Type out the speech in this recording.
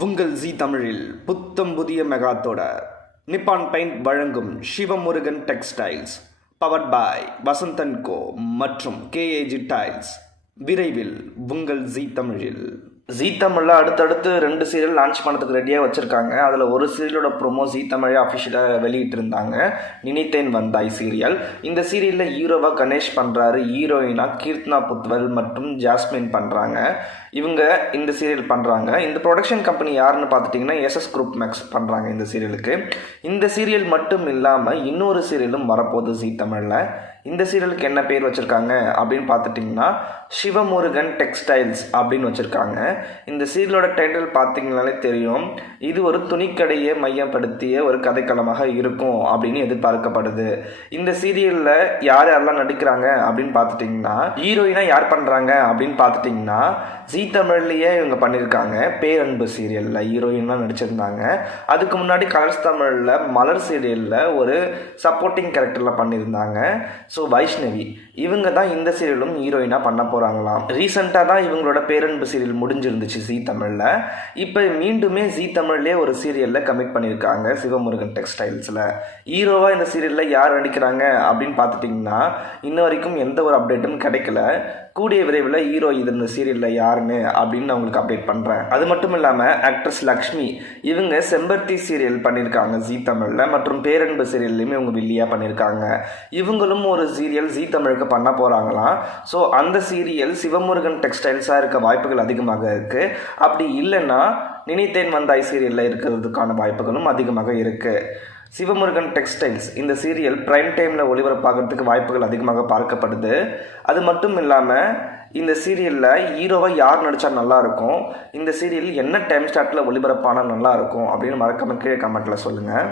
உங்கள் ஜி தமிழில் புத்தம் புதிய மெகாத்தோட நிப்பான் பெயிண்ட் வழங்கும் Sivamurugan textiles powered by Vasanthan co மற்றும் கேஏஜி டைல்ஸ். விரைவில் உங்கள் ஜி தமிழில். ஜீ தமிழில் அடுத்தடுத்து ரெண்டு சீரியல் லான்ச் பண்ணதுக்கு ரெடியாக வச்சுருக்காங்க. அதில் ஒரு சீரியலோட ப்ரோமோ ஜீ தமிழே அஃபிஷியலாக வெளியிட்டிருந்தாங்க. நினைத்தேன் வந்தாய் சீரியல் இந்த சீரியலில் ஹீரோவாக கணேஷ் பண்ணுறாரு ஹீரோயினாக கீர்த்தனா புத்வல் மற்றும் ஜாஸ்மின் பண்ணுறாங்க இவங்க இந்த சீரியல் பண்ணுறாங்க இந்த ப்ரொடக்ஷன் கம்பெனி யாருன்னு பார்த்துட்டிங்கன்னா எஸ்எஸ் குரூப் மேக்ஸ் பண்ணுறாங்க இந்த சீரியலுக்கு இந்த சீரியல் மட்டும் இல்லாமல் இன்னொரு சீரியலும் வரப்போகுது ஜீ தமிழில். இந்த சீரியலுக்கு என்ன பேர் வச்சுருக்காங்க அப்படின்னு பார்த்துட்டிங்கன்னா சிவமுருகன் டெக்ஸ்டைல்ஸ் அப்படின்னு வச்சுருக்காங்க. இந்த சீரியலோட டைட்டில் பார்த்தீங்கனாலே தெரியும். இது ஒரு துணிக்கடையை மையப்படுத்திய ஒரு கதைக்களமாக இருக்கும் அப்படின்னு எதிர்பார்க்கப்படுது. இந்த சீரியலில் யார் யாரெல்லாம் நடிக்கிறாங்க அப்படின்னு பார்த்துட்டிங்கன்னா ஹீரோயினாக யார் பண்ணுறாங்க அப்படின்னு பார்த்துட்டிங்கன்னா ஜீ தமிழ்லேயே இவங்க பண்ணியிருக்காங்க பேரன்பு சீரியலில் ஹீரோயினாக நடிச்சிருந்தாங்க. அதுக்கு முன்னாடி கலர்ஸ் தமிழில் மலர் சீரியலில் ஒரு சப்போர்ட்டிங் கேரக்டரில் பண்ணியிருந்தாங்க ஸோ வைஷ்ணவி. இவங்க தான் இந்த சீரியலும் ஹீரோயினாக பண்ண போகிறாங்களாம் ரீசெண்டாக தான் இவங்களோட பேரன்பு சீரியல் முடிஞ்சு முடிஞ்சிருந்துச்சு ஜீ தமிழில். இப்போ மீண்டுமே ஜீ தமிழ்லேயே ஒரு சீரியலில் கமிட் பண்ணியிருக்காங்க சிவமுருகன் டெக்ஸ்டைல்ஸில் ஹீரோவாக இந்த சீரியலில் யார் நடிக்கிறாங்க அப்படின்னு பார்த்துட்டிங்கன்னா இன்ன வரைக்கும் எந்த ஒரு அப்டேட்டும் கிடைக்கல. கூடிய விரைவில் ஹீரோ இது இந்த சீரியலில் யாருன்னு அப்படின்னு நான் உங்களுக்கு அப்டேட் பண்ணுறேன் அது மட்டும் இல்லாமல் ஆக்ட்ரஸ் லக்ஷ்மி இவங்க செம்பருத்தி சீரியல் பண்ணியிருக்காங்க ஜீ தமிழில் மற்றும் பேரன்பு சீரியல்லையுமே இவங்க வில்லியாக பண்ணியிருக்காங்க இவங்களும் ஒரு சீரியல் ஜீ தமிழுக்கு பண்ண போகிறாங்களாம் ஸோ அந்த சீரியல் சிவமுருகன் டெக்ஸ்டைல்ஸாக இருக்க வாய்ப்புகள் அதிகமாக இருக்குது அப்படி இல்லைன்னா நினைத்தேன் வந்தாய் சீரியலில் இருக்கிறதுக்கான வாய்ப்புகளும் அதிகமாக இருக்குது சிவமுருகன் டெக்ஸ்டைல்ஸ் இந்த சீரியல் ப்ரைம் டைமில் ஒளிபரப்பாகிறதுக்கு வாய்ப்புகள் அதிகமாக பார்க்கப்படுது. அது மட்டும் இல்லாமல் இந்த சீரியலில் ஹீரோவாக யார் நடித்தா நல்லாயிருக்கும் இந்த சீரியல் என்ன டைம் ஸ்டார்ட்டில் ஒளிபரப்பானால் நல்லாயிருக்கும் அப்படின்னு மறக்காமல் கீழே கமெண்ட்டில் சொல்லுங்கள்